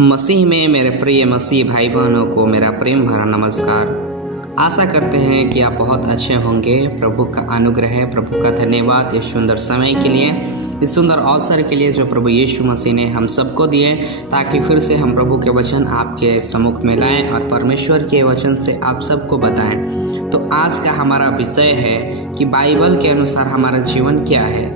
मसीह में मेरे प्रिय मसीह भाई बहनों को मेरा प्रेम भरा नमस्कार। आशा करते हैं कि आप बहुत अच्छे होंगे। प्रभु का अनुग्रह है, प्रभु का धन्यवाद इस सुंदर समय के लिए, इस सुंदर अवसर के लिए जो प्रभु यीशु मसीह ने हम सबको दिए, ताकि फिर से हम प्रभु के वचन आपके सम्मुख में लाएं और परमेश्वर के वचन से आप सबको बताएं। तो आज का हमारा विषय है कि बाइबल के अनुसार हमारा जीवन क्या है।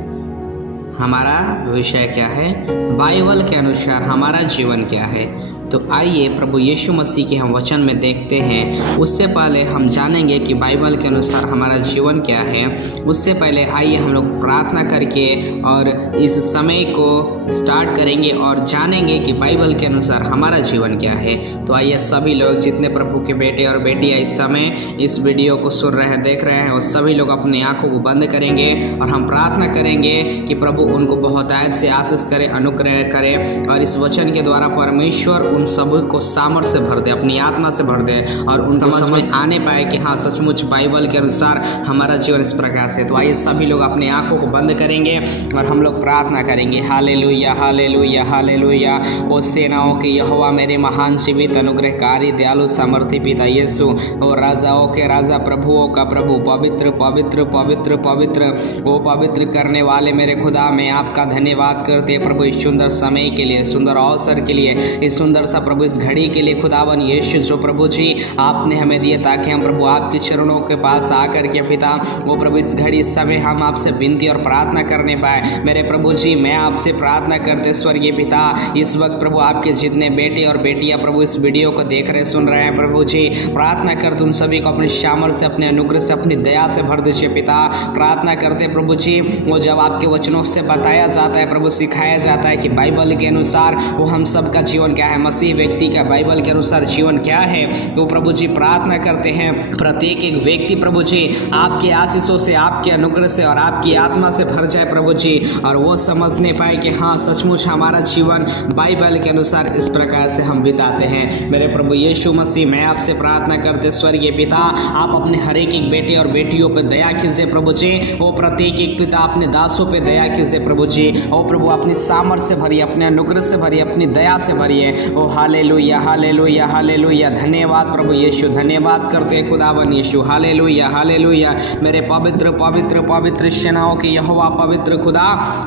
हमारा विषय क्या है? बाइबल के अनुसार हमारा जीवन क्या है। तो आइए प्रभु यीशु मसीह के हम वचन में देखते हैं। उससे पहले हम जानेंगे कि बाइबल के अनुसार हमारा जीवन क्या है। उससे पहले आइए हम लोग प्रार्थना करके और इस समय को स्टार्ट करेंगे और जानेंगे कि बाइबल के अनुसार हमारा जीवन क्या है। तो आइए सभी लोग, जितने प्रभु के बेटे और बेटियां इस समय इस वीडियो को सुन रहे हैं, देख रहे हैं, वो सभी लोग अपनी आंखों को बंद करेंगे और हम प्रार्थना करेंगे कि प्रभु उनको बहुत आयत से आशीष करे, अनुग्रह करे और इस वचन के द्वारा परमेश्वर उन सब को सामर्थ्य से भर दे, अपनी आत्मा से भर दे और उनको समझ आने पाए कि हाँ, सचमुच बाइबल के अनुसार हमारा जीवन इस प्रकार से। तो आइए सभी लोग अपनी आंखों को बंद करेंगे और हम लोग प्रार्थना करेंगे। Hallelujah, hallelujah, hallelujah. ओ सेनाओं के यहोवा, मेरे महान जीवित अनुग्रहकारी दयालु सामर्थी पिता यीशु, ओ राजाओं के राजा, प्रभुओं का प्रभु, पवित्र पवित्र पवित्र पवित्र, ओ पवित्र करने वाले मेरे खुदा, मैं आपका धन्यवाद करते हैं प्रभु इस सुंदर समय के लिए, सुंदर अवसर के लिए, इस सुंदर सा प्रभु इस घड़ी के लिए खुदावन यीशु, जो प्रभु जी आपने हमें दिए ताकि हम प्रभु आपके चरणों के पास आकर के पिता वो प्रभु इस घड़ी इस समय हम आपसे विनती और प्रार्थना करने पाए। मेरे प्रभु जी, मैं आपसे प्रार्थना करते स्वर्गीय पिता, इस वक्त प्रभु आपके जितने बेटे और बेटियां प्रभु इस वीडियो को देख रहे सुन रहे हैं, प्रभु जी प्रार्थना करते उन सभी को अपने सामर्थ्य से, अपने अनुग्रह से, अपनी दया से भर दीजिए पिता। प्रार्थना करते प्रभु जी, वो जब आपके वचनों से बताया जाता है प्रभु, सिखाया जाता है कि बाइबल के अनुसार वो हम सब का जीवन क्या है, मसीह व्यक्ति का बाइबल के अनुसार जीवन क्या है। तो प्रभु जी प्रार्थना करते हैं प्रत्येक एक व्यक्ति प्रभु जी आपके आशीषों से, आपके अनुग्रह से और आपकी आत्मा से भर जाए प्रभु जी, और वो समझने पाए कि हाँ, सचमुच हमारा जीवन बाइबल के अनुसार इस प्रकार से हम बिताते हैं। मेरे प्रभु यीशु मसीह, मैं आपसे प्रार्थना करते स्वर्गीय पिता, आप अपने हर एक बेटे और बेटियों पर दया कीजिए प्रभु जी। वो प्रत्येक एक पिता अपने दासों पे दया कीजिए प्रभु जी। ओ प्रभु अपनी सामर्थ्य से भरिए, अपने अनुग्रह से भरिए, अपनी दया से भरिए। ओ हालेलुया, हालेलुया, हालेलुया। धन्यवाद प्रभु यीशु, धन्यवाद करते हैं खुदावन यीशु। Hallelujah, hallelujah. मेरे पवित्र पवित्र पवित्र सेनाओं के यहोवा, पवित्र खुदा,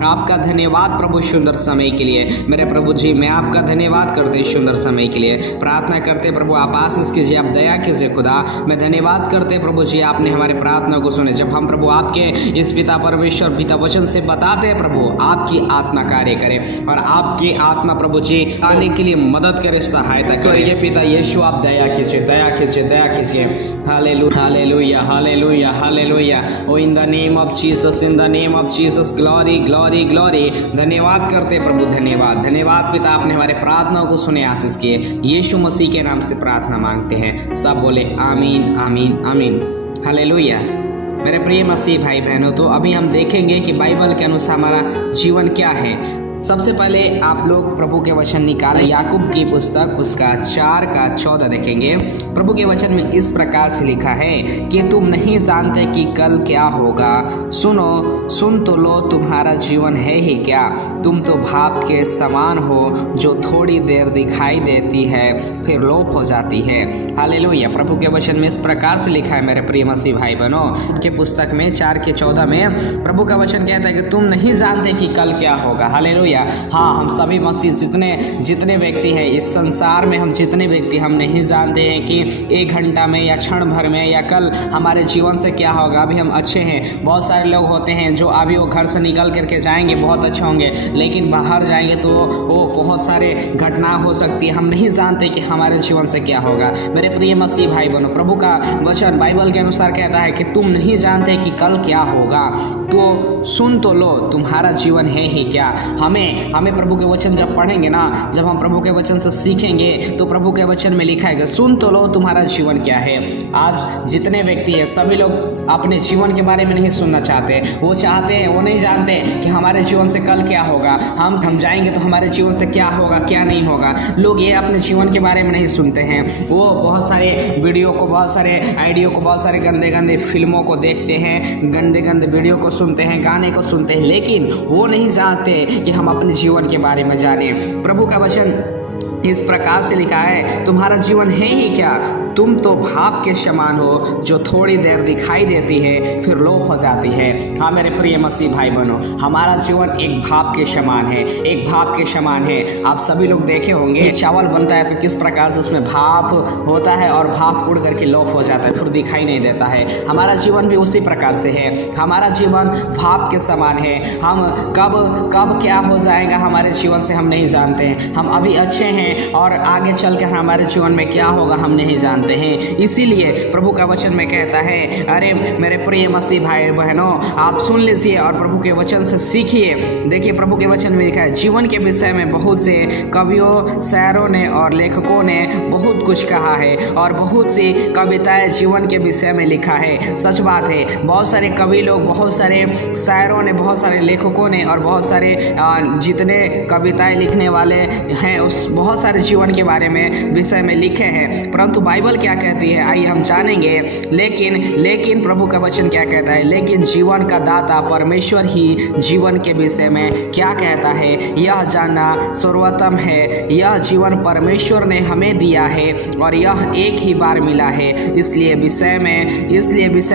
आपका धन्यवाद प्रभु सुंदर समय के लिए। मेरे प्रभु जी, मैं आपका धन्यवाद करते सुंदर समय के लिए। प्रार्थना करते प्रभु आप आशीष कीजिए, आप दया कीजिए खुदा। मैं धन्यवाद करते प्रभु जी, आपने हमारी प्रार्थना को सुने। जब हम प्रभु आपके इस पिता परमेश्वर पिता वचन से बताते हैं प्रभु, आपकी आत्मा कार्य करे और आपकी आत्मा प्रभु जी आने के लिए मदद करे, सहायता करे। ये पिता यीशु आप दया कीजिए, दया कीजिए, दया कीजिए। Hallelujah, hallelujah, hallelujah, hallelujah. O in the name of Jesus, in the name of Jesus, glory glory glory. धन्यवाद करते प्रभु, धन्यवाद धन्यवाद पिता, आपने हमारे प्रार्थनाओं को सुने, आशीष किए। यीशु मसीह के नाम से प्रार्थना मांगते हैं। सब बोले आमीन, आमीन, आमीन। हालेलुया। मेरे प्रिय मसीह भाई बहनों, तो अभी हम देखेंगे कि बाइबल के अनुसार हमारा जीवन क्या है। सबसे पहले आप लोग प्रभु के वचन निकालें, याकूब की पुस्तक उसका 4:14 देखेंगे। प्रभु के वचन में इस प्रकार से लिखा है कि तुम नहीं जानते कि कल क्या होगा, सुनो, सुन तो लो, तुम्हारा जीवन है ही क्या। तुम तो भाप के समान हो जो थोड़ी देर दिखाई देती है फिर लोप हो जाती है। हालेलुया। प्रभु के वचन में इस प्रकार से लिखा है मेरे प्रिय मसीह भाई बहनों के पुस्तक में 4:14 में प्रभु का वचन कहता है कि तुम नहीं जानते कि कल क्या होगा। हालेलुया। हाँ, हम सभी मसीह जितने व्यक्ति हैं इस संसार में, हम जितने व्यक्ति हम नहीं जानते हैं कि 1 घंटा में या क्षण भर में या कल हमारे जीवन से क्या होगा। अभी हम अच्छे हैं, बहुत सारे लोग होते हैं जो अभी वो घर से निकल करके जाएंगे, बहुत अच्छे होंगे, लेकिन बाहर जाएंगे तो वो बहुत सारे घटना हो सकती है। हम नहीं जानते कि हमारे जीवन से क्या होगा। मेरे प्रिय मसीह भाई बहनों, प्रभु का वचन बाइबल के अनुसार कहता है कि तुम नहीं जानते कि कल क्या होगा, तो सुन तो लो, तुम्हारा जीवन है ही क्या। हमें प्रभु के वचन जब पढ़ेंगे ना, जब हम प्रभु के वचन से सीखेंगे, तो प्रभु के वचन में लिखा है सुन तो लो, तुम्हारा जीवन क्या है। आज जितने व्यक्ति हैं सभी लोग अपने जीवन के बारे में नहीं सुनना चाहते। वो चाहते हैं, वो नहीं जानते कि हमारे जीवन से कल क्या होगा, हम जाएंगे तो हमारे जीवन से क्या होगा, क्या नहीं होगा। लोग ये अपने जीवन के बारे में नहीं सुनते हैं। वो बहुत सारे वीडियो को, बहुत सारे आइडियो को, बहुत सारे गंदे गंदे फिल्मों को देखते हैं, गंदे गंदे वीडियो को सुनते हैं, गाने को सुनते हैं, लेकिन वो नहीं जानते कि हम अपने जीवन के बारे में जाने। प्रभु का वचन इस प्रकार से लिखा है, तुम्हारा जीवन है ही क्या, तुम तो भाप के समान हो जो थोड़ी देर दिखाई देती है फिर लोप हो जाती है। हाँ मेरे प्रिय मसीह भाई बहनों, हमारा जीवन एक भाप के समान है, एक भाप के समान है। आप सभी लोग देखे होंगे चावल बनता है तो किस प्रकार से उसमें भाप होता है और भाप उड़ करके लोप हो जाता है, फिर दिखाई नहीं देता है। हमारा जीवन भी उसी प्रकार से है, हमारा जीवन भाप के समान है। हम कब क्या हो जाएगा हमारे जीवन से हम नहीं जानते हैं। हम अभी अच्छे हैं और आगे चलकर हमारे जीवन में क्या होगा हम नहीं जानते हैं। इसीलिए प्रभु का वचन में कहता है, अरे मेरे प्रिय मसीह भाई बहनों, आप सुन लीजिए और प्रभु के वचन से सीखिए। देखिए प्रभु के वचन में लिखा है, जीवन के विषय में बहुत से कवियों, शायरों ने और लेखकों ने बहुत कुछ कहा है और बहुत सी कविताएं जीवन के विषय में लिखा है। सच बात है, बहुत सारे कवि लोग, बहुत सारे शायरों ने, बहुत सारे लेखकों ने और बहुत सारे जितने कविताएं लिखने वाले हैं उस बहुत सारे जीवन के बारे में विषय में लिखे हैं। परंतु बाइबल क्या कहती है आइए हम जानेंगे। लेकिन प्रभु का वचन क्या कहता है, लेकिन जीवन का दाता परमेश्वर ही जीवन के विषय में क्या कहता है यह जानना सर्वोत्तम है। यह जीवन परमेश्वर ने हमें दिया है और यह एक ही बार मिला है, इसलिए विषय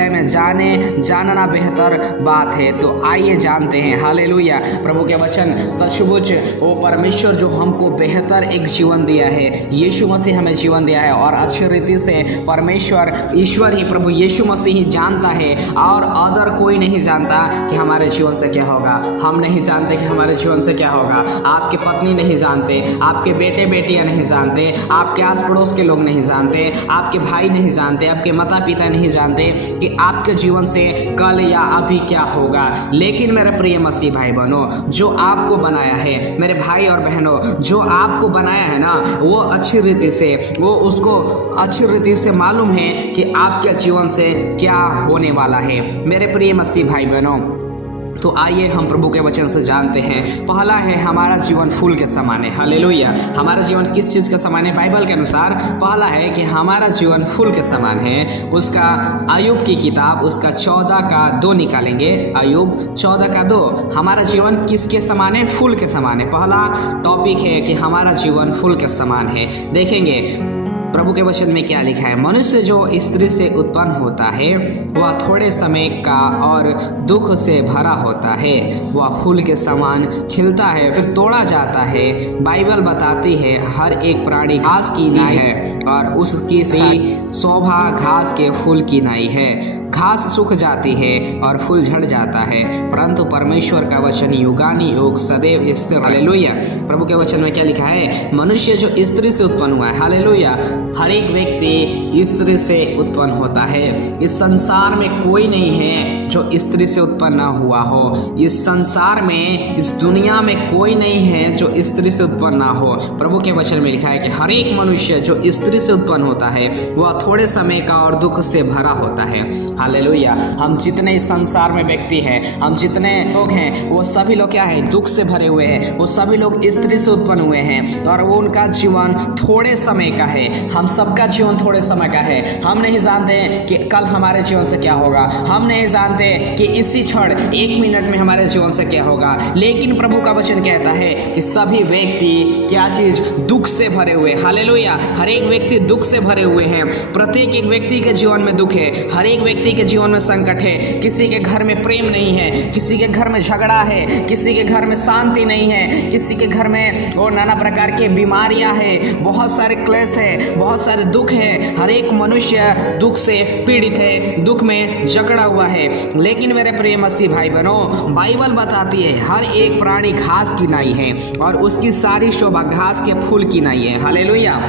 में जानना बेहतर बात है। तो आइए जानते हैं। हालेलुया। प्रभु के वचन सचमुच वो परमेश्वर जो हमको बेहतर एक जीवन दिया है, यीशु मसीह हमें जीवन दिया है और अच्छी रीति से परमेश्वर ईश्वर ही प्रभु यीशु मसीह ही जानता है और अदर कोई नहीं जानता कि हमारे जीवन से क्या होगा। हम नहीं जानते कि हमारे जीवन से क्या होगा, आपके पत्नी नहीं जानते, आपके बेटे बेटियां नहीं जानते, आपके आस पड़ोस के लोग नहीं जानते, आपके भाई नहीं जानते, आपके माता पिता नहीं जानते कि आपके जीवन से कल या अभी क्या होगा। लेकिन मेरे प्रिय मसीह भाई बहनों, जो आपको बनाया है, मेरे भाई और बहनों, जो आपको बनाया है ना, वो अच्छी रीति से उसको अच्छी रीति से मालूम है कि आपके जीवन से क्या होने वाला है। मेरे प्रिय मसीह भाई बहनों, तो आइए हम प्रभु के वचन से जानते हैं। पहला है, हमारा जीवन फूल के समान है। हालेलुया। हमारा जीवन किस चीज़ के समान है बाइबल के अनुसार? पहला है कि हमारा जीवन फूल के समान है। उसका अय्यूब की किताब उसका 14:2 निकालेंगे। अय्यूब 14:2। हमारा जीवन किसके समान है? फूल के समान है। पहला टॉपिक है कि हमारा जीवन फूल के समान है। देखेंगे प्रभु के वचन में क्या लिखा है। मनुष्य जो स्त्री से उत्पन्न होता है वह थोड़े समय का और दुख से भरा होता है। वह फूल के समान खिलता है फिर तोड़ा जाता है। बाइबल बताती है हर एक प्राणी घास की नाई है और उसकी शोभा घास के फूल की नाई है। घास सूख जाती है और फूल झड़ जाता है, परंतु परमेश्वर का वचन युगानी युग सदैव स्थिर। हालेलुया। प्रभु के वचन में क्या लिखा है? मनुष्य जो स्त्री से उत्पन्न हुआ है। हालेलुया। हर एक व्यक्ति स्त्री से उत्पन्न होता है। इस संसार में कोई नहीं है जो स्त्री से उत्पन्न ना हुआ हो। इस संसार में, इस दुनिया में कोई नहीं है जो स्त्री से उत्पन्न ना हो। प्रभु के वचन में लिखा है कि हर एक मनुष्य जो स्त्री से उत्पन्न होता है वह थोड़े समय का और दुख से भरा होता है। हालेलुया। हम जितने इस संसार में व्यक्ति हैं, हम जितने लोग हैं, वो सभी लोग क्या है? दुख से भरे हुए हैं। वो सभी लोग स्त्री से उत्पन्न हुए हैं और वो उनका जीवन थोड़े समय का है। हम सबका जीवन थोड़े समय का है। हम नहीं जानते कि कल हमारे जीवन से क्या होगा। हम नहीं जानते कि इसी क्षण 1 मिनट में हमारे जीवन से क्या होगा। लेकिन प्रभु का वचन कहता है कि सभी व्यक्ति क्या चीज? दुख से भरे हुए। हालेलुया। हर एक व्यक्ति दुख से भरे हुए हैं। प्रत्येक एक व्यक्ति के जीवन में दुख है। हर एक व्यक्ति के जीवन में संकट है। किसी के घर में प्रेम नहीं है, किसी के घर में झगड़ा है, किसी के घर में शांति नहीं है, किसी के घर में और नाना प्रकार के बीमारियां हैं, बहुत सारे क्लेश है, बहुत सारे दुख है। हर एक मनुष्य दुख से पीड़ित है, दुख में जकड़ा हुआ है। लेकिन मेरे प्रिय मसीह भाई बहनों, बाइबल बताती है हर एक प्राणी घास की नाई है और उसकी सारी शोभा घास के फूल की नाई है। हालेलुया।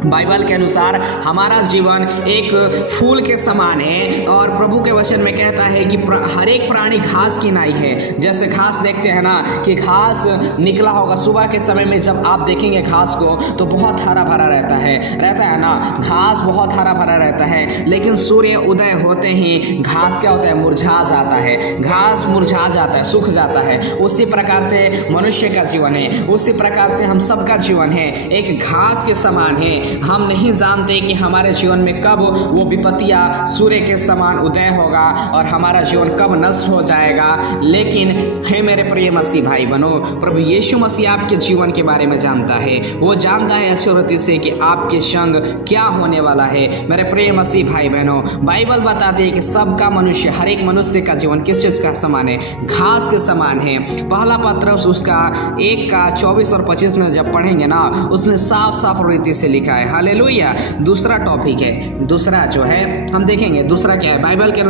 बाइबल के अनुसार हमारा जीवन एक फूल के समान है और प्रभु के वचन में कहता है कि हर एक प्राणी घास की नाई है। जैसे घास देखते हैं ना कि घास निकला होगा सुबह के समय में, जब आप देखेंगे घास को तो बहुत हरा भरा रहता है ना। घास बहुत हरा भरा रहता है, लेकिन सूर्य उदय होते ही घास क्या होता है? मुरझा जाता है। घास मुरझा जाता है, सूख जाता है। उसी प्रकार से मनुष्य का जीवन है, उसी प्रकार से हम सबका जीवन है, एक घास के समान है। हम नहीं जानते कि हमारे जीवन में कब वो विपत्तियाँ सूर्य के समान उदय होगा और हमारा जीवन कब नष्ट हो जाएगा। लेकिन हे मेरे प्रिय मसीह भाई बहनों, प्रभु यीशु मसीह आपके जीवन के बारे में जानता है। वो जानता है अच्छी रीति से कि आपके संग क्या होने वाला है। मेरे प्रिय मसीह भाई बहनों, बाइबल बताती है कि सबका मनुष्य, हर एक मनुष्य का जीवन किस चीज़ का समान है? घास के समान है। पहला पत्रस उसका 1:24 और 25 में जब पढ़ेंगे ना, उसमें साफ साफ रीति से लिखा है। हालेलुया। दूसरा टॉपिक है, दूसरा जो है हम देखेंगे दूसरा क्या है। बाइबल के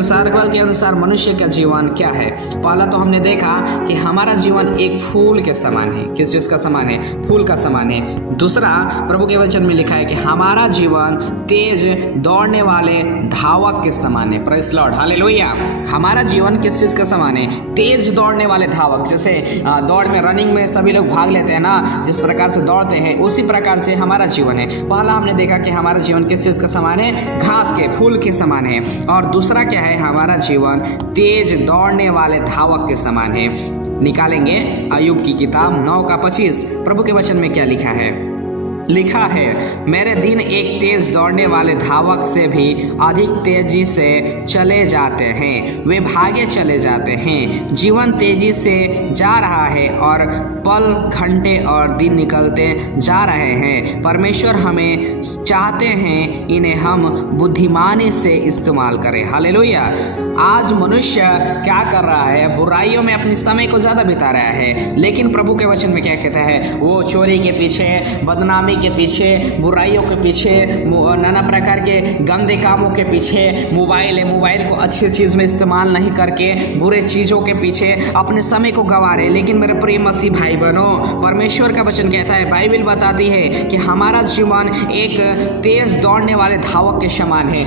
अनुसार मनुष्य का जीवन क्या है? पहला तो हमने देखा कि हमारा जीवन एक फूल के समान है। किस चीज़ का समान है? फूल का समान है। दूसरा, प्रभु के वचन में लिखा है कि हमारा जीवन तेज दौड़ने वाले धावक के समान है। Praise Lord, hallelujah. हमारा जीवन किस चीज़ का समान है? तेज दौड़ने वाले धावक। जैसे दौड़ में, रनिंग में सभी लोग भाग लेते हैं ना, जिस प्रकार से दौड़ते हैं उसी प्रकार से हमारा जीवन है। पहला हमने देखा कि हमारा जीवन किस चीज़ का समान है? घास के, फूल के समान है। और दूसरा क्या है? हमारा जीवन तेज दौड़ने वाले धावक के समान है। निकालेंगे अय्यूब की किताब 9:25। प्रभु के वचन में क्या लिखा है? लिखा है, मेरे दिन एक तेज दौड़ने वाले धावक से भी अधिक तेजी से चले जाते हैं, वे भागे चले जाते हैं। जीवन तेजी से जा रहा है और पल, घंटे और दिन निकलते जा रहे हैं। परमेश्वर हमें चाहते हैं इन्हें हम बुद्धिमानी से इस्तेमाल करें। हालेलुया। आज मनुष्य क्या कर रहा है? बुराइयों में अपने समय को ज़्यादा बिता रहा है। लेकिन प्रभु के वचन में क्या कहता है? वो चोरी के पीछे, बदनामी के पीछे, बुराइयों के पीछे, नाना प्रकार के गंदे कामों के पीछे, मोबाइल है, मोबाइल को अच्छी चीज़ में इस्तेमाल नहीं करके बुरे चीज़ों के पीछे अपने समय को गंवा रहे। लेकिन मेरे प्रिय मसीह भाई बहनों, परमेश्वर का वचन कहता है, बाइबल बताती है कि हमारा जीवन एक तेज दौड़ने वाले धावक के समान है।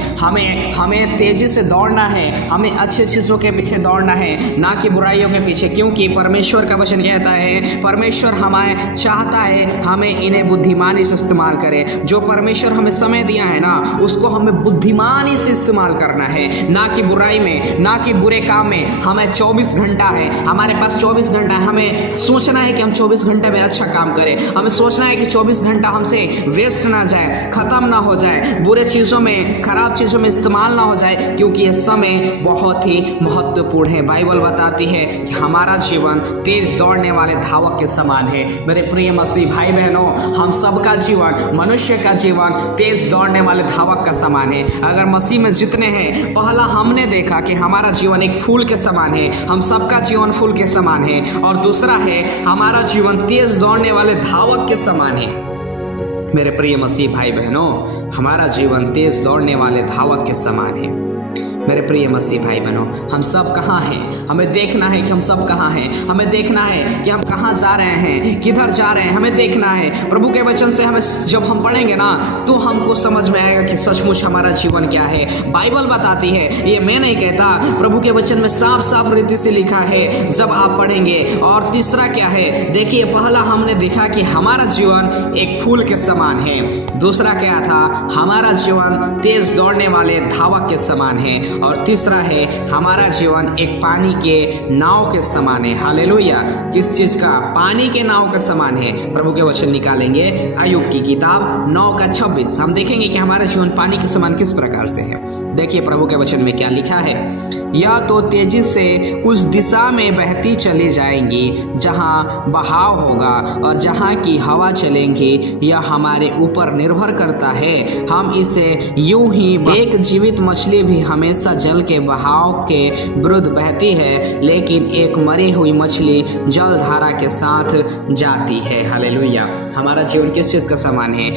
हमें तेजी से दौड़ना है, हमें अच्छी चीज़ों के पीछे दौड़ना है, ना कि बुराइयों के पीछे। क्योंकि परमेश्वर का वचन कहता है, परमेश्वर हमें चाहता है हमें इन्हें बुद्धिमानी से इस्तेमाल करें। जो परमेश्वर हमें समय दिया है ना, उसको हमें बुद्धिमानी से इस्तेमाल करना है, ना कि बुराई में, ना कि बुरे काम में। हमें 24 घंटा है, हमारे पास 24 घंटा है। हमें सोचना है कि हम 24 घंटे में अच्छा काम करें। हमें सोचना है कि 24 घंटा हमसे वेस्ट ना जाए, खत्म ना हो जाए, बुरे चीज़ों में, खराब चीज़ों में इस्तेमाल ना हो जाए, क्योंकि यह समय बहुत ही महत्वपूर्ण है। बाइबल बताती है कि हमारा जीवन तेज दौड़ने वाले धावक के समान है। मेरे प्रिय मसीह भाई बहनों, हम सबका जीवन, मनुष्य का जीवन तेज दौड़ने वाले धावक का समान है। अगर मसीह में जितने हैं, पहला हमने देखा कि हमारा जीवन एक फूल के समान है, हम सबका जीवन फूल के समान है। और दूसरा है, हमारा जीवन तेज दौड़ने वाले धावक के समान है। मेरे प्रिय मसीह भाई बहनों, हमारा जीवन तेज दौड़ने वाले धावक के समान है। मेरे प्रिय मसीह भाई बहनों, हम सब कहाँ हैं? हमें देखना है कि हम सब कहाँ हैं। हमें देखना है कि हम कहाँ जा रहे हैं, किधर जा रहे हैं। हमें देखना है। प्रभु के वचन से हमें जब हम पढ़ेंगे ना, तो हमको समझ में आएगा कि सचमुच हमारा जीवन क्या है। बाइबल बताती है, ये मैं नहीं कहता, प्रभु के वचन में साफ साफ रीति से लिखा है जब आप पढ़ेंगे। और तीसरा क्या है? देखिए, पहला हमने देखा कि हमारा जीवन एक फूल के समान है। दूसरा क्या था? हमारा जीवन तेज दौड़ने वाले धावक के समान है। और तीसरा है, हमारा जीवन एक पानी के नाव के समान है। हालेलुया। किस चीज़ का? पानी के नाव के समान है। प्रभु के वचन निकालेंगे अय्यूब की किताब 9:26। हम देखेंगे कि हमारा जीवन पानी के समान किस प्रकार से है। देखिए प्रभु के वचन में क्या लिखा है, यह तो तेजी से उस दिशा में बहती चली जाएंगी जहाँ बहाव होगा और जहाँ की हवा चलेंगी, यह हमारे ऊपर निर्भर करता है। हम इसे यूं ही, एक जीवित मछली भी हमेशा जल के बहाव के विरुद्ध बहती है, लेकिन एक मरी हुई मछली जल धारा के साथ जाती है। हालेलुया। हमारा जीवन किस चीज़ का समान है?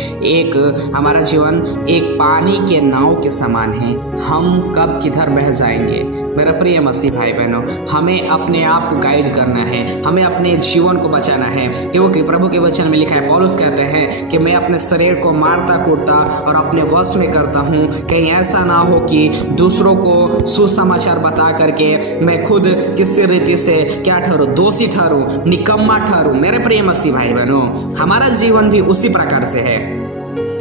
हमारा जीवन एक पानी के नाव के समान है। हम कब किधर बह जाएंगे? मेरा प्रिय मसीह भाई बहनों, हमें अपने आप को गाइड करना है, हमें अपने जीवन को बचाना है। क्योंकि प्रभु के वचन में लिखा है, पौलुस कहते हैं कि मैं अपने शरीर को मारता कूटता और अपने वश में करता हूँ, कहीं ऐसा ना हो कि दूसरों को सुसमाचार बता करके मैं खुद किसी रीति से क्या ठहरूं? दोषी ठहरूं, निकम्मा ठहरूं। मेरे प्रिय मसीह भाई बहनों, हमारा जीवन भी उसी प्रकार से है।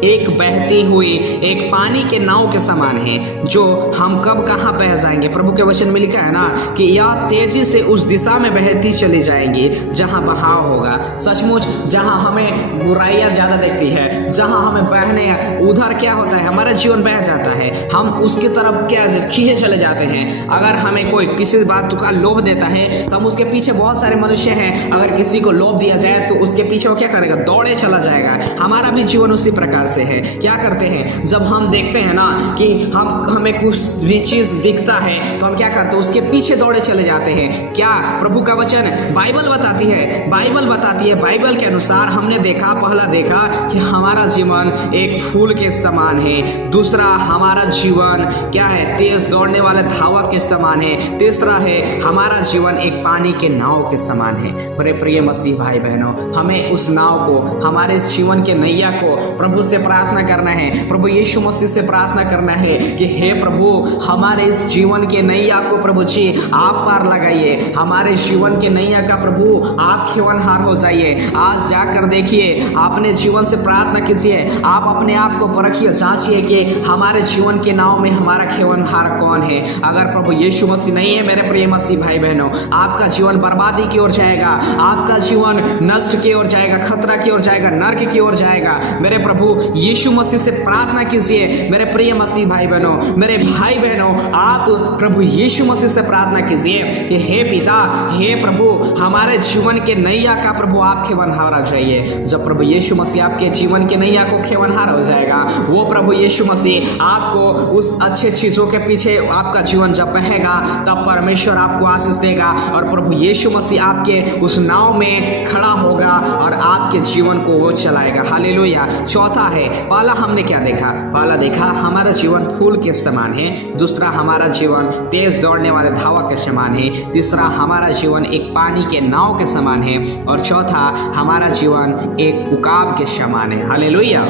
एक बहती हुई एक पानी के नाव के समान है, जो हम कब कहाँ बह जाएंगे। प्रभु के वचन में लिखा है ना कि यह तेजी से उस दिशा में बहती चली जाएंगी जहाँ बहाव होगा। सचमुच जहाँ हमें बुराइयाँ ज़्यादा देखती है, जहाँ हमें बहने, उधर क्या होता है, हमारा जीवन बह जाता है, हम उसकी तरफ क्या खींचे चले जाते हैं। अगर हमें कोई किसी बात का लोभ देता है तो हम उसके पीछे, बहुत सारे मनुष्य हैं, अगर किसी को लोभ दिया जाए तो उसके पीछे वो क्या करेगा, दौड़े चला जाएगा। हमारा भी जीवन उसी प्रकार से है। क्या करते हैं, जब हम देखते हैं ना कि हमें कुछ भी चीज़ दिखता है तो हम क्या करते हैं, उसके पीछे दौड़े चले जाते हैं। क्या प्रभु का वचन बाइबल बताती है, बाइबल के अनुसार हमने देखा, पहला देखा कि हमारा जीवन एक फूल के समान है। दूसरा, हमारा जीवन क्या है, तेज दौड़ने वाले धावक के समान है। तीसरा है, हमारा जीवन एक पानी के नाव के समान है। बड़े प्रिय मसीह भाई बहनों, हमें उस नाव को, हमारे इस जीवन के नैया को प्रभु से प्रार्थना करना है, प्रभु यीशु मसीह से प्रार्थना करना है कि हे प्रभु, हमारे इस जीवन के नैया को प्रभु जी आप पार लगाइए। हमारे जीवन के नैया का प्रभु आप खेवनहार हो जाइए। आज जाकर देखिए, अपने जीवन से प्रार्थना कीजिए, आप अपने आप को परखिए, जांचिए कि हमारे जीवन के नाव में हमारा खेवनहार कौन है। अगर प्रभु यीशु मसीह नहीं है मेरे प्रिय मसीह भाई बहनों, आपका जीवन बर्बादी की ओर जाएगा, आपका जीवन नष्ट की ओर जाएगा, खतरा की ओर जाएगा, नर्क की ओर जाएगा। मेरे प्रभु यीशु मसीह से प्रार्थना कीजिए मेरे प्रिय मसीह भाई बहनों, मेरे भाई बहनों, आप प्रभु यीशु मसीह से प्रार्थना कीजिए कि हे पिता, हे प्रभु, हमारे जीवन के नैया का प्रभु आप खेवनहार हो जाइए। जब प्रभु यीशु मसीह आपके जीवन के नैया को खेवनहार हो जाएगा, वो प्रभु यीशु मसीह आपको उस अच्छे चीजों के पीछे आपका जीवन जब बहेगा, तब परमेश्वर आपको आशीष देगा और प्रभु यीशु मसीह आपके उस नाव में खड़ा होगा और आपके जीवन को वो चलाएगा। हालेलुया। चौथा है, पहला हमने क्या देखा, पहला देखा हमारा जीवन फूल के समान है। दूसरा, हमारा जीवन तेज दौड़ने वाले धावक के समान है। तीसरा, हमारा जीवन एक पानी के नाव के समान है। और चौथा, हमारा जीवन एक उकाब के समान है। हालेलुया।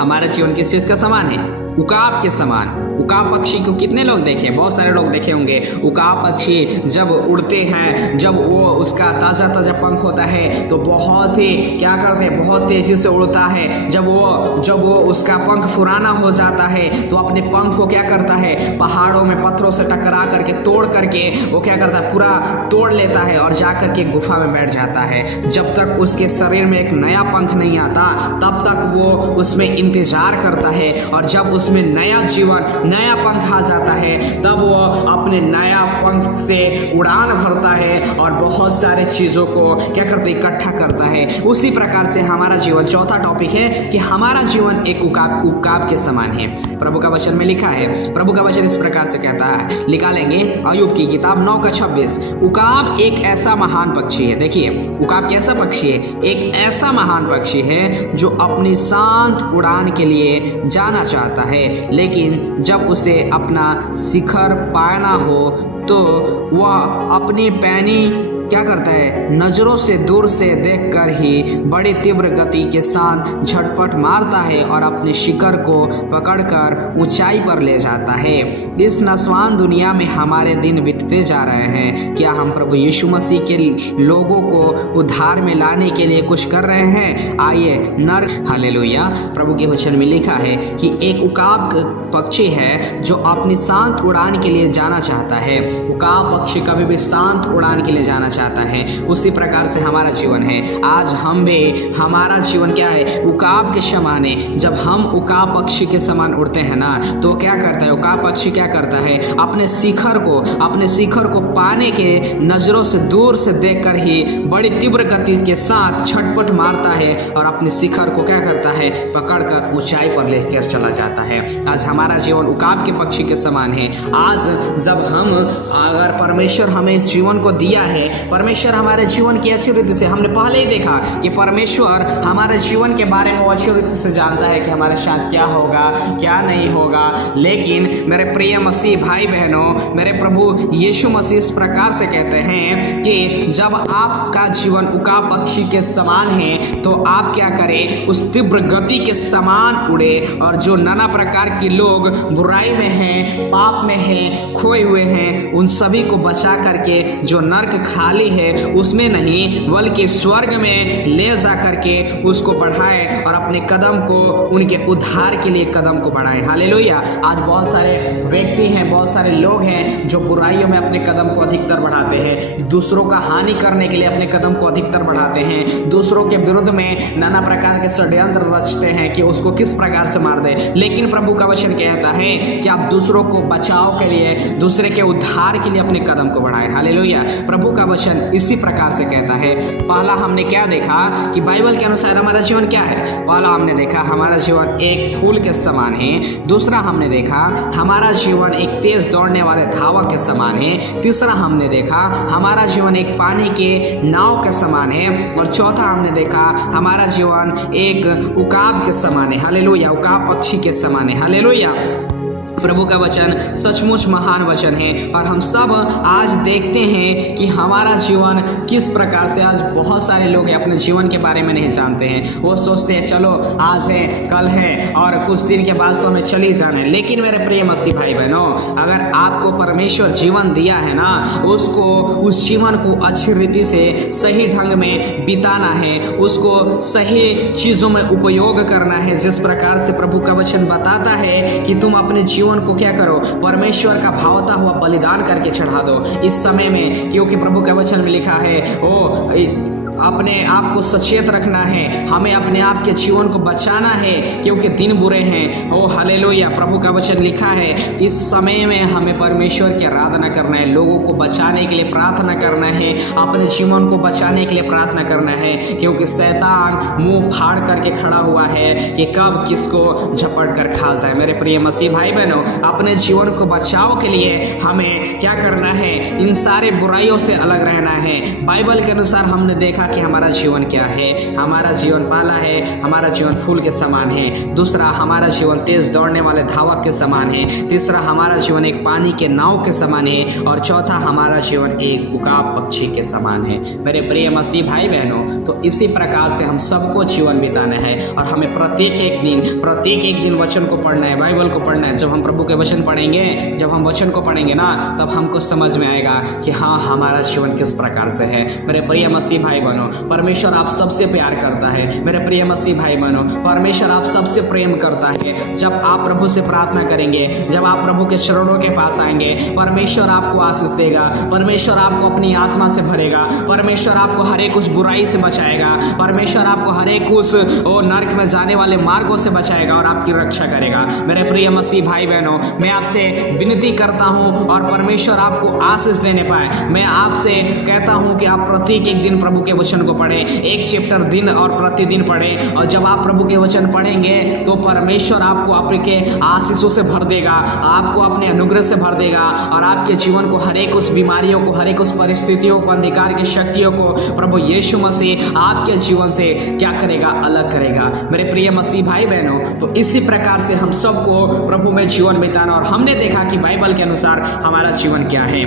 हमारा जीवन किस चीज का समान है, उकाब के समान। उकाब पक्षी को कितने लोग देखे, बहुत सारे लोग देखे होंगे। उकाब पक्षी जब उड़ते हैं, जब वो उसका ताज़ा ताज़ा पंख होता है तो बहुत ही क्या करते हैं, बहुत तेज़ी से उड़ता है। जब वो उसका पंख पुराना हो जाता है तो अपने पंख को क्या करता है, पहाड़ों में पत्थरों से टकरा करके, तोड़ करके वो क्या करता है, पूरा तोड़ लेता है और जा करके गुफा में बैठ जाता है। जब तक उसके शरीर में एक नया पंख नहीं आता तब तक वो उसमें इंतजार करता है, और जब उसमें नया जीवन, नया पंख आ जाता है तब वो अपने नया पंख से उड़ान भरता है और बहुत सारे चीज़ों को क्या करता है, इकट्ठा करता है। उसी प्रकार से हमारा जीवन, चौथा टॉपिक है कि हमारा जीवन एक उकाब के समान है। प्रभु का वचन में लिखा है, प्रभु का वचन इस प्रकार से कहता है, निकाल लेंगे अय्यूब की किताब 9:26। उकाब एक ऐसा महान पक्षी है। देखिए, उकाब कैसा पक्षी है, एक ऐसा महान पक्षी है जो अपनी शांत उड़ान के लिए जाना चाहता है, लेकिन जब उसे अपना शिखर पाना हो तो वह अपनी पैनी क्या करता है, नज़रों से दूर से देखकर ही बड़ी तीव्र गति के साथ झटपट मारता है और अपने शिखर को पकड़कर ऊंचाई पर ले जाता है। इस नस्वान दुनिया में हमारे दिन बीतते जा रहे हैं। क्या हम प्रभु यीशु मसीह के लोगों को उद्धार में लाने के लिए कुछ कर रहे हैं? आइए नर्क। हालेलुया। प्रभु के वचन में लिखा है कि एक उकाब पक्षी है जो अपनी शांत उड़ान के लिए जाना चाहता है। उकाब पक्षी कभी भी शांत उड़ान के लिए जाना चाहता है। उसी प्रकार से हमारा जीवन है। आज हम भी, हमारा जीवन क्या है, उकाब के समान है। जब हम उकाब पक्षी के समान उड़ते हैं ना, तो क्या करता है, उकाब पक्षी क्या करता है, अपने शिखर को पाने के नजरों से दूर से देखकर ही बड़ी तीव्र गति के साथ छटपट मारता है और अपने शिखर को क्या करता है, पकड़कर ऊंचाई पर लेकर चला जाता है। आज हमारा जीवन उकाब के पक्षी के समान है। आज जब हम, अगर परमेश्वर हमें इस जीवन को दिया है, परमेश्वर हमारे जीवन की अच्छी रीति से, हमने पहले ही देखा कि परमेश्वर हमारे जीवन के बारे में अच्छी रीति से जानता है कि हमारे साथ क्या होगा, क्या नहीं होगा। लेकिन मेरे प्रिय मसीह भाई बहनों, मेरे प्रभु यीशु मसीह इस प्रकार से कहते हैं कि जब आपका जीवन उकाब पक्षी के समान है तो आप क्या करें, उस तीव्र गति के समान उड़े। और जो नाना प्रकार के लोग बुराई में हैं, पाप में हैं, खोए हुए हैं, उन सभी को बचा करके जो नर्क खाली है उसमें नहीं बल्कि स्वर्ग में ले जा करके उसको बढ़ाए और अपने कदम को उनके उद्धार के लिए कदम को बढ़ाए। हालेलुया। आज बहुत सारे व्यक्ति हैं, बहुत सारे लोग हैं जो बुराइयों में अपने कदम को अधिकतर बढ़ाते हैं, दूसरों का हानि करने के लिए अपने कदम को अधिकतर बढ़ाते हैं, दूसरों के विरुद्ध में नाना प्रकार के षड्यंत्र रचते हैं कि उसको किस प्रकार से मार दे। लेकिन प्रभु का वचन कहता है कि आप दूसरों को बचाव के लिए, दूसरे के उद्धार के लिए अपने कदम को बढ़ाएं। हालेलुया। प्रभु का वचन इसी प्रकार से कहता है। पहला हमने क्या देखा कि बाइबल के अनुसार हमारा जीवन क्या है। पहला हमने देखा हमारा जीवन एक फूल के समान है। दूसरा हमने देखा हमारा जीवन एक तेज दौड़ने वाले धावक के समान है। तीसरा हमने देखा हमारा जीवन एक पानी के नाव के समान है। और चौथा हमने देखा हमारा जीवन एक उकाब के समान है। हालेलुया। उकाब पक्षी के समान है। हालेलुया। प्रभु का वचन सचमुच महान वचन है और हम सब आज देखते हैं कि हमारा जीवन किस प्रकार से। आज बहुत सारे लोग अपने जीवन के बारे में नहीं जानते हैं। वो सोचते हैं चलो आज है, कल है और कुछ दिन के बाद तो हमें चली जाना है। लेकिन मेरे प्रिय मसीह भाई बहनों, अगर आपको परमेश्वर जीवन दिया है ना, उसको उस जीवन को अच्छी रीति से सही ढंग में बिताना है, उसको सही चीज़ों में उपयोग करना है। जिस प्रकार से प्रभु का वचन बताता है कि तुम अपने जीवन को क्या करो, परमेश्वर का भावता हुआ बलिदान करके चढ़ा दो इस समय में, क्योंकि प्रभु के वचन में लिखा है अपने आप को सचेत रखना है, हमें अपने आप के जीवन को बचाना है क्योंकि दिन बुरे हैं। ओ हालेलुया। प्रभु का वचन लिखा है इस समय में हमें परमेश्वर की आराधना करना है, लोगों को बचाने के लिए प्रार्थना करना है, अपने जीवन को बचाने के लिए प्रार्थना करना है, क्योंकि शैतान मुंह फाड़ करके खड़ा हुआ है कि कब किसको झपट कर खा जाए। मेरे प्रिय मसीह भाई बहनों, अपने जीवन को बचाव के लिए हमें क्या करना है, इन सारे बुराइयों से अलग रहना है। बाइबल के अनुसार हमने देखा कि हमारा जीवन क्या है। हमारा जीवन पहला है हमारा जीवन फूल के समान है। दूसरा हमारा जीवन तेज दौड़ने वाले धावक के समान है। तीसरा हमारा जीवन एक पानी के नाव के समान है। और चौथा हमारा जीवन एक उकाब पक्षी के समान है। मेरे प्रिय मसीह भाई बहनों, तो इसी प्रकार से हम सबको जीवन बिताना है और हमें प्रत्येक एक दिन वचन को पढ़ना है, बाइबल को पढ़ना है। जब हम प्रभु के वचन पढ़ेंगे, जब हम वचन को पढ़ेंगे ना, तब हमको समझ में आएगा कि हाँ हमारा जीवन किस प्रकार से है। मेरे प्रिय मसीह भाई बहनों, परमेश्वर आप सबसे प्यार करता है। मेरे प्रिय मसीह भाई बहनों, परमेश्वर आप सबसे प्रेम करता है। जब आप प्रभु से प्रार्थना करेंगे, जब आप प्रभु के चरणों के पास आएंगे, परमेश्वर आपको आशीष देगा, परमेश्वर आपको अपनी आत्मा से भरेगा, परमेश्वर आपको हर एक उस बुराई से बचाएगा, परमेश्वर आपको हर एक उस नरक में जाने वाले मार्गों से बचाएगा और आपकी रक्षा करेगा। मेरे प्रिय मसीह भाई बहनों, मैं आपसे विनती करता हूँ और परमेश्वर आपको आशीष देने पाए, मैं आपसे कहता हूँ कि आप प्रत्येक एक दिन प्रभु के वचन को पढ़ें, एक चैप्टर दिन और प्रतिदिन पढ़ें। और जब आप प्रभु के वचन पढ़ेंगे तो परमेश्वर आपको आपके आशीषों से भर देगा, आपको अपने अनुग्रह से भर देगा और आपके जीवन को हर एक उस बीमारियों को, हर एक उस परिस्थितियों को, अंधकार की शक्तियों को प्रभु यीशु मसीह आपके जीवन से क्या करेगा, अलग करेगा। मेरे प्रिय मसीह भाई बहनों, तो इसी प्रकार से हम सबको प्रभु में जीवन बिताना। और हमने देखा कि बाइबल के अनुसार हमारा जीवन क्या है।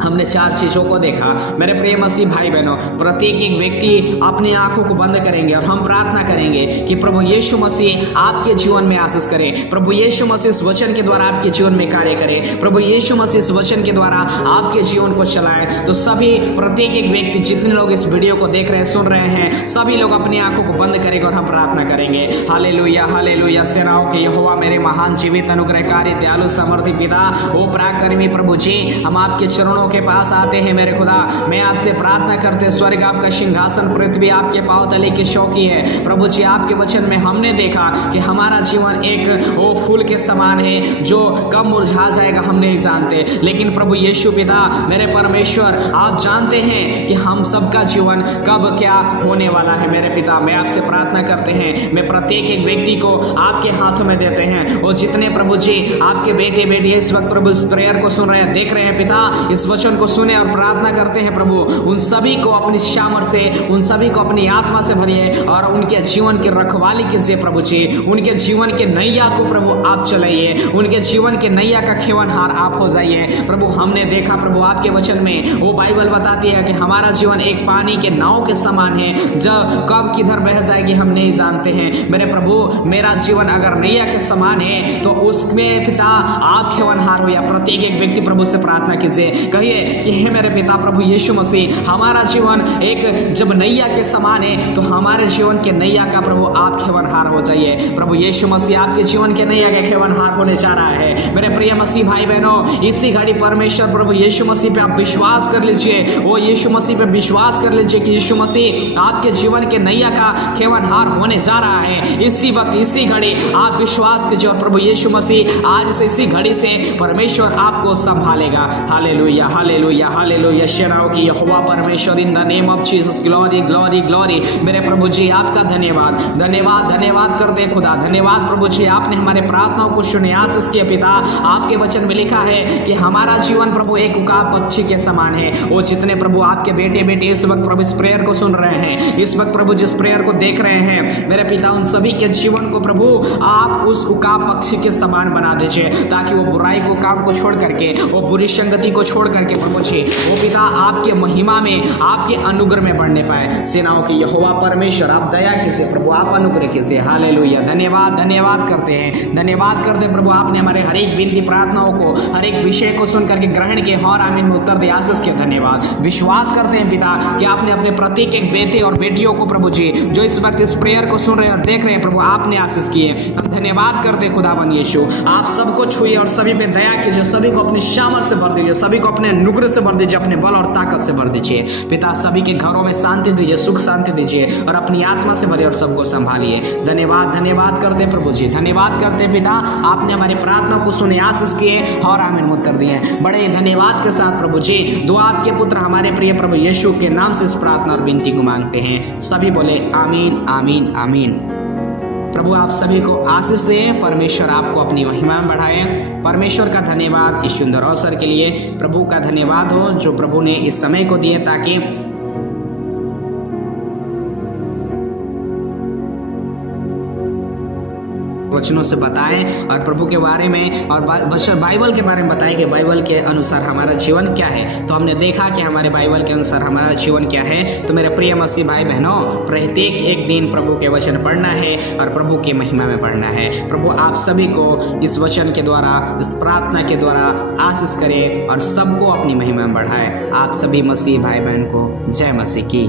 हमने 4 चीज़ों को देखा। मेरे प्रिय मसीह भाई बहनों, प्रत्येक एक व्यक्ति अपनी आंखों को बंद करेंगे और हम प्रार्थना करेंगे कि प्रभु यीशु मसीह आपके जीवन में आशीष करे, प्रभु यीशु मसीह इस वचन के द्वारा आपके जीवन में कार्य करे, प्रभु यीशु मसीह इस वचन के द्वारा आपके जीवन को चलाए। तो सभी प्रत्येक एक व्यक्ति, जितने लोग इस वीडियो को देख रहे हैं, सुन रहे हैं, सभी लोग अपनी आंखों को बंद करेंगे और हम प्रार्थना करेंगे। Hallelujah hallelujah. सेनाओं के यहोवा, मेरे महान जीवित अनुग्रहकारी दयालु समर्थी पिता, ओ पराक्रमी प्रभु जी, हम आपके चरणों के पास आते हैं। मेरे खुदा, मैं आपसे प्रार्थना करते, स्वर्ग आपका सिंहासन, पृथ्वी आपके पांव तले की शौकी है। प्रभु जी, आपके वचन में हमने देखा कि हमारा जीवन एक वो फूल के समान है जो कब मुरझा जाएगा हम नहीं जानते, लेकिन प्रभु यीशु पिता, मेरे परमेश्वर, आप जानते हैं कि हम सबका जीवन कब क्या होने वाला है। मेरे पिता, मैं आपसे प्रार्थना करते हैं, मैं प्रत्येक एक व्यक्ति को आपके हाथों में देते हैं। और जितने प्रभु जी आपके बेटे बेटियां इस वक्त प्रभु इस प्रेयर को सुन रहे हैं, देख रहे हैं पिता, इस वचन को सुने और प्रार्थना करते हैं प्रभु, उन सभी को अपनी सामर्थ से, उन सभी को अपनी आत्मा से भरिए और उनके जीवन की रखवाली कीजिए प्रभु जी। उनके जीवन के नैया को प्रभु आप चलाइए, उनके जीवन के नैया का खेवनहार आप हो जाइए प्रभु। हमने देखा प्रभु आपके वचन में वो बाइबल बताती है कि हमारा जीवन एक पानी के नाव के समान है, जब कब किधर बह जाएगी हम नहीं जानते हैं। मेरे प्रभु, मेरा जीवन अगर नैया के समान है तो उसमें पिता आप खेवनहार हो। या प्रत्येक एक व्यक्ति प्रभु से प्रार्थना कीजिए, कहिए कि हे मेरे पिता प्रभु यीशु मसीह, हमारा जीवन एक जब नैया के समान है तो हमारे जीवन के नैया का प्रभु आप खेवनहार हो जाइए। प्रभु यीशु मसीह आपके जीवन के नैया का खेवनहार होने जा रहा है। मेरे प्रिय मसीह भाई बहनों, इसी घड़ी परमेश्वर प्रभु यीशु मसीह पे आप विश्वास कर लीजिए, वो यीशु मसीह पे विश्वास कर लीजिए कि यीशु मसीह आपके जीवन के नैया का खेवनहार होने जा रहा है। इसी वक्त इसी घड़ी आप विश्वास कीजिए और प्रभु यीशु मसीह आज से इसी घड़ी से परमेश्वर आपको संभालेगा। Hallelujah hallelujah hallelujah. सेनाओं की यहोवा परमेश्वर, इन the name of Jesus, glory glory glory. मेरे प्रभु जी आपका धन्यवाद धन्यवाद धन्यवाद करते खुदा। धन्यवाद प्रभु जी, आपने हमारे प्रार्थनाओं को सुने, आशीष किए पिता। आपके वचन में लिखा है कि हमारा जीवन प्रभु एक उकाब पक्षी के समान है। वो जितने प्रभु आपके बेटे बेटे इस वक्त प्रभु इस प्रेयर को सुन रहे हैं, इस वक्त प्रभु जिस प्रेयर को देख रहे हैं, मेरे पिता उन सभी के जीवन को प्रभु आप उस उकाब पक्षी के समान बना दीजिए, ताकि वो बुराई को काम को छोड़ करके, वो बुरी संगति को छोड़ करके प्रभु जी वो पिता आपके महिमा में, आपके अनुग्रह में बढ़ने पाए। सेनाओं की यहोवा परमेश्वर आप दया कीजिए प्रभु, आप अनुग्रह कीजिए। हालेलुया। धन्यवाद धन्यवाद करते हैं, धन्यवाद करते प्रभु। आपने हमारे हर एक विनती प्रार्थनाओं को, हर एक विषय को सुन करके ग्रहण किए और आमीन में उत्तर दिया। आशीष के धन्यवाद। विश्वास करते हैं पिता कि आपने अपने प्रत्येक एक बेटे और बेटियों को प्रभु जी जो इस वक्त इस प्रेयर को सुन रहे हैं और देख रहे हैं प्रभु, आपने आशीष किए। हम धन्यवाद करते खुदावन यीशु, आप सबको छुइए और सभी पे दया कीजिए, सभी को अपनी सामर्थ से भर दीजिए, सभी को अपने अनुग्रह से भर दीजिए, अपने बल और ताकत से भर दीजिए पिता। सभी के घरों में शांति दीजिए, सुख शांति दीजिए और अपनी आत्मा से भरिए और सबको संभालिए। धन्यवाद धन्यवाद करते प्रभु जी, धन्यवाद करते पिता। आपने हमारी प्रार्थना को सुने, आशीष किए और आमीन में उत्तर दिए। बड़े धन्यवाद के साथ प्रभु जी दुआ आपके पुत्र हमारे प्रिय प्रभु यीशु के नाम से इस प्रार्थना और विनती को मांगते हैं। सभी बोले आमीन आमीन आमीन। प्रभु आप सभी को आशीष दे, परमेश्वर आपको अपनी महिमा में बढ़ाए। परमेश्वर का धन्यवाद इस सुंदर अवसर के लिए। प्रभु का धन्यवाद हो जो प्रभु ने इस समय को दिए ताकि वचनों से बताएं और प्रभु के बारे में और बाइबल के बारे में बताएं कि बाइबल के अनुसार हमारा जीवन क्या है। तो हमने देखा कि हमारे बाइबल के अनुसार हमारा जीवन क्या है। तो मेरे प्रिय मसीह भाई बहनों, प्रत्येक एक दिन प्रभु के वचन पढ़ना है और प्रभु की महिमा में पढ़ना है। प्रभु आप सभी को इस वचन के द्वारा, इस प्रार्थना के द्वारा आशीष करे और सबको अपनी महिमा में बढ़ाए। आप सभी मसीह भाई बहन को जय मसीह की।